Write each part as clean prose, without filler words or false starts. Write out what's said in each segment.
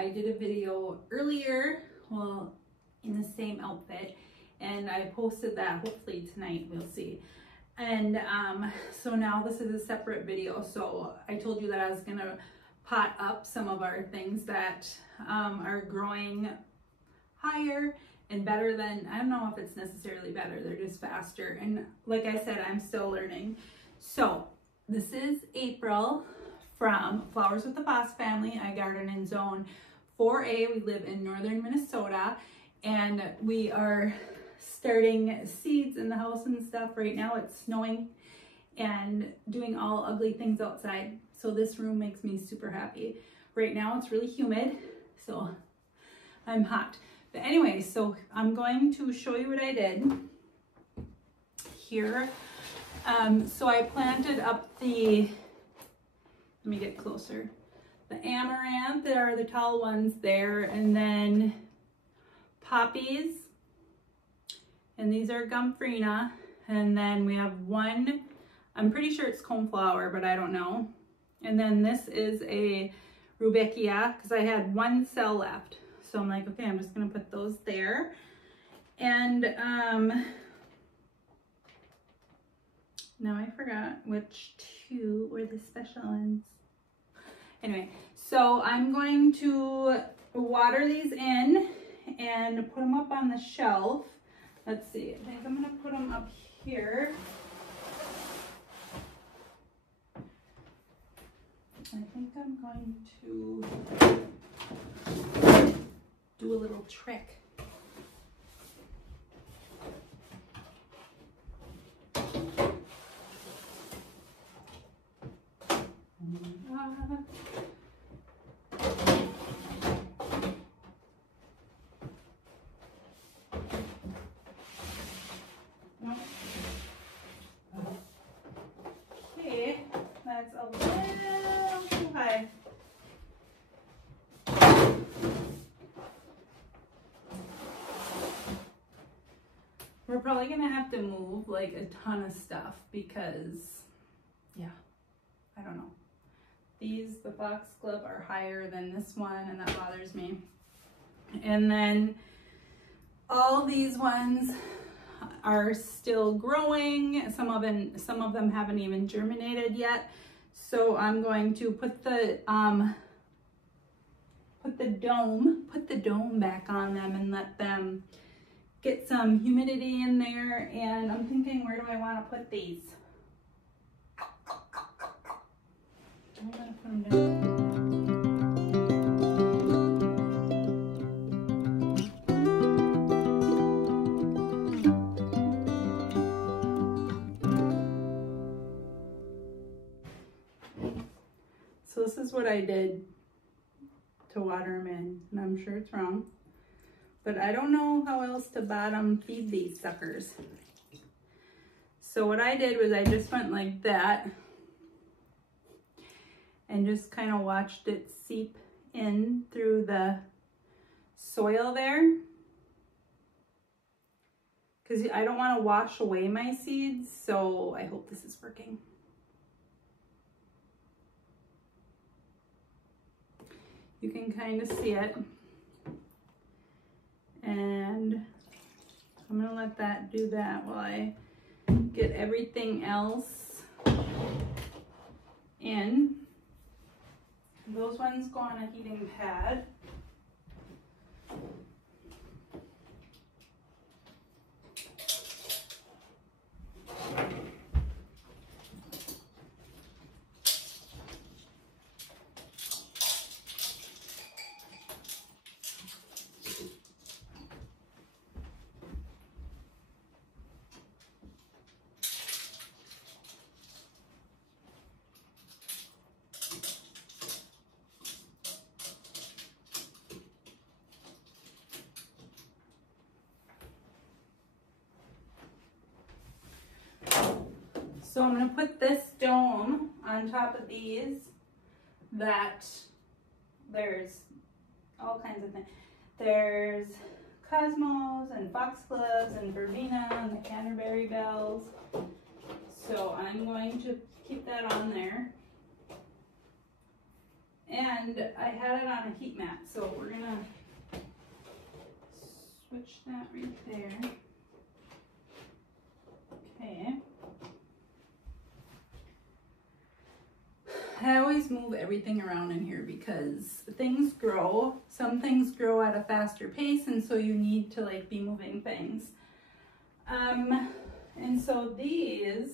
I did a video earlier, well, in the same outfit, and I posted that hopefully tonight, we'll see. And so now this is a separate video. So I told you that I was gonna pot up some of our things that are growing higher and better than, I don't know if it's necessarily better, they're just faster. And like I said, I'm still learning. So this is April from Flowers with the Foss family. I garden in zone 4A. We live in northern Minnesota, and we are starting seeds in the house and stuff. Right now it's snowing and doing all ugly things outside. So this room makes me super happy. Right now it's really humid, so I'm hot. But anyway, so I'm going to show you what I did here. So I planted up the, let me get closer, the amaranth, there are the tall ones there, and then poppies, and these are Gomphrena, and then we have one, I'm pretty sure it's coneflower, but I don't know. And then this is a rudbeckia, because I had one cell left. So I'm like, okay, I'm just gonna put those there. And now I forgot which two were the special ones. Anyway, so I'm going to water these in and put them up on the shelf. Let's see, I think I'm gonna put them up here. I think I'm going to do a little trick. Okay, that's a little too high. We're probably gonna have to move like a ton of stuff because, yeah, I don't know. These, the foxglove, are higher than this one, and that bothers me. And then all these ones are still growing. Some of them haven't even germinated yet. So I'm going to put the dome back on them and let them get some humidity in there. And I'm thinking, where do I want to put these? I'm gonna put them down. So this is what I did to water them in, and I'm sure it's wrong, but I don't know how else to bottom feed these suckers. So what I did was I just went like that and just kind of watched it seep in through the soil there, because I don't want to wash away my seeds. So I hope this is working. You can kind of see it, and I'm gonna let that do that while I get everything else in. Those ones go on a heating pad. So I'm going to put this dome on top of these, that there's all kinds of things. There's cosmos and foxgloves and verbena and the Canterbury bells. So I'm going to keep that on there. And I had it on a heat mat, so we're going to switch that right there. Okay. I always move everything around in here because things grow. Some things grow at a faster pace, and so you need to like be moving things. And so these,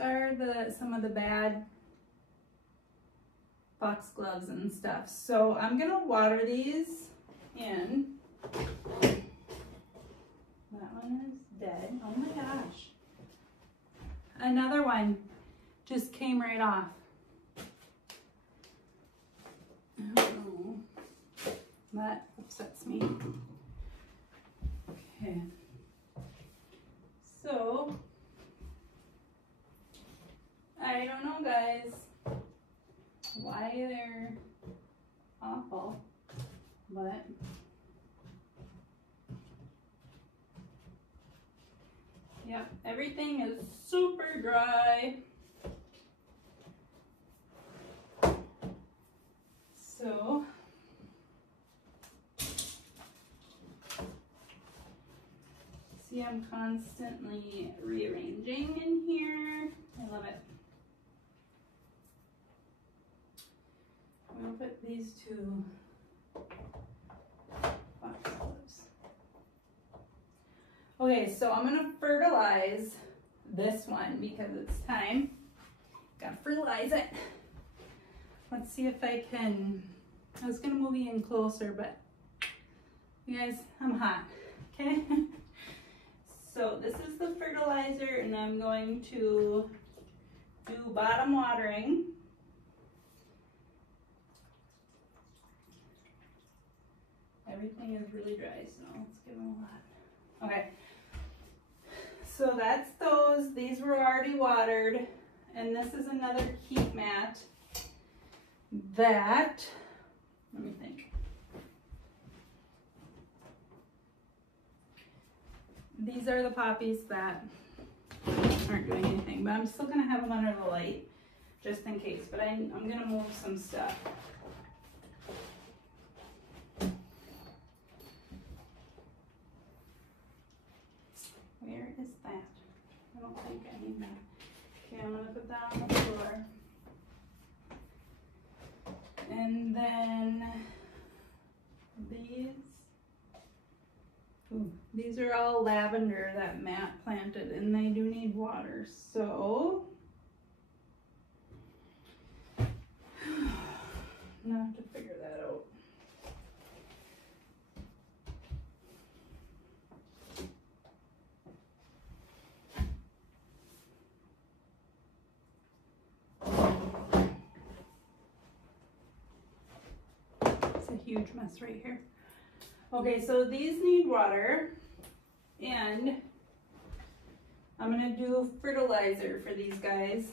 are some of the bad foxgloves and stuff. So I'm gonna water these in. That one is dead. Oh my gosh. Another one just came right off. Oh, that upsets me. Okay. So, I don't know, guys, why they're awful, but yep, everything is super dry. So, see, I'm constantly rearranging in here. I love it. I'm gonna put these two foxgloves. Okay, so I'm gonna fertilize this one because it's time. Gotta fertilize it. Let's see if I can. I was gonna move you in closer, but you guys, I'm hot. Okay. So this is the fertilizer, and I'm going to do bottom watering. Everything is really dry, so let's give them a lot. Okay. So that's those. These were already watered. And this is another heat mat that, let me think. These are the poppies that aren't doing anything, but I'm still gonna have them under the light just in case, but I'm gonna move some stuff. Where is that? I don't think I need that. Okay, I'm gonna put that on the floor. And then these are all lavender that Matt planted, and they do need water, so I'm gonna have to figure that out. a huge mess right here. Okay, so these need water, and I'm gonna do fertilizer for these guys.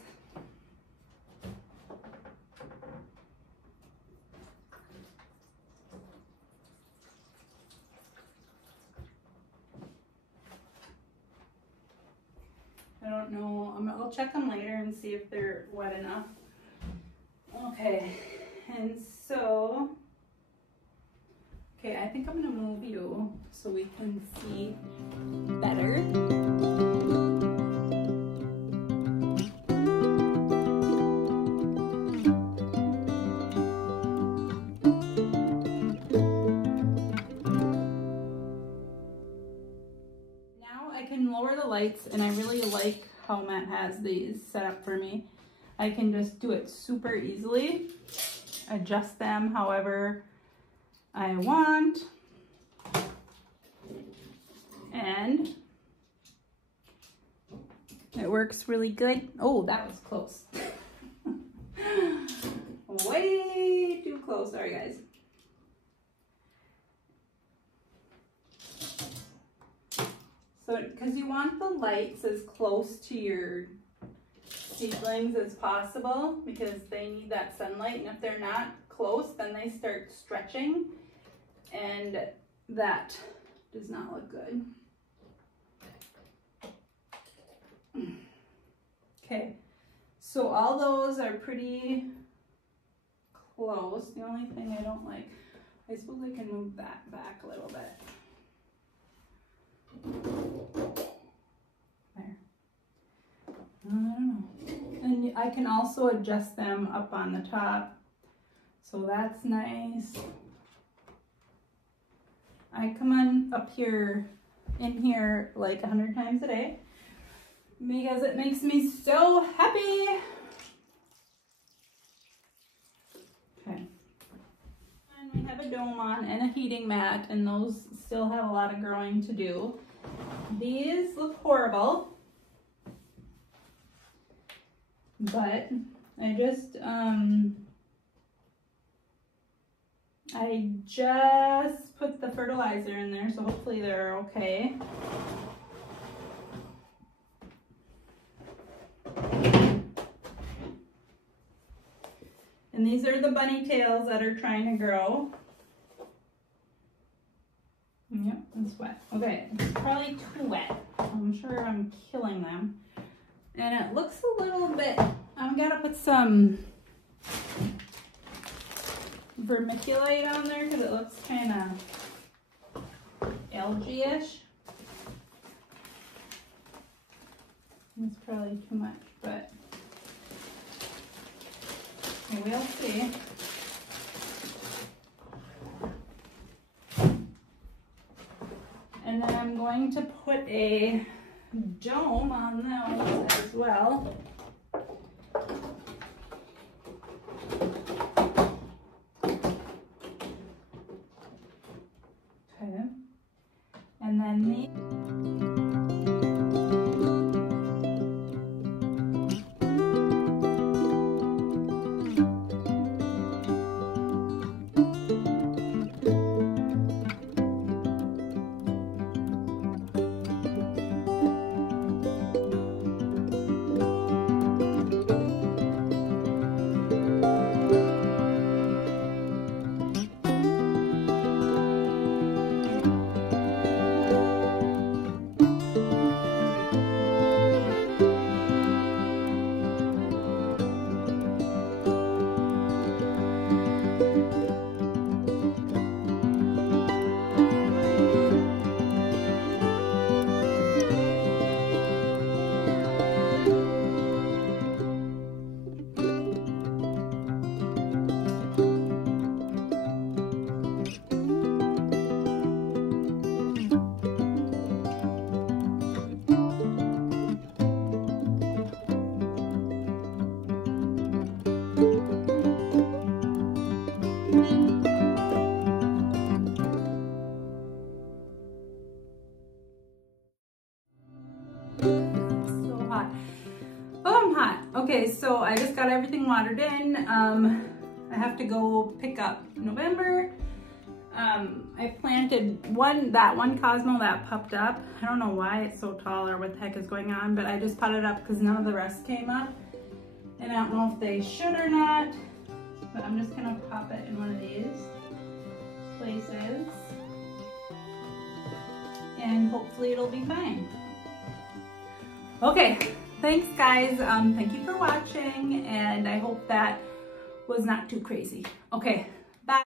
I don't know, I'll check them later and see if they're wet enough. Okay, and so, okay, I think I'm gonna move you so we can see better. Now I can lower the lights, and I really like how Matt has these set up for me. I can just do it super easily, adjust them however I want, and it works really good. Oh, that was close. Way too close. Sorry, guys. So, because you want the lights as close to your seedlings as possible, because they need that sunlight, and if they're not close, then they start stretching, and that does not look good. Okay, so all those are pretty close. The only thing I don't like, I suppose I can move that back a little bit. There. I don't know. And I can also adjust them up on the top, so that's nice. I come on up here, in here, like 100 times a day because it makes me so happy. Okay. And we have a dome on and a heating mat, and those still have a lot of growing to do. These look horrible, but I just put the fertilizer in there, so hopefully they're okay. And these are the bunny tails that are trying to grow. Yep, it's wet. Okay, it's probably too wet. I'm sure I'm killing them. And it looks a little bit, I've got to put some vermiculite on there because it looks kind of algae-ish. It's probably too much, but we'll see. And then I'm going to put a dome on those as well. Okay. And then the okay, so I just got everything watered in. I have to go pick up November I planted that one Cosmo that popped up. I don't know why it's so tall or what the heck is going on, but I just potted up because none of the rest came up. And I don't know if they should or not, but I'm just gonna pop it in one of these places. And hopefully it'll be fine. Okay, thanks guys. Thank you for watching, and I hope that was not too crazy. Okay.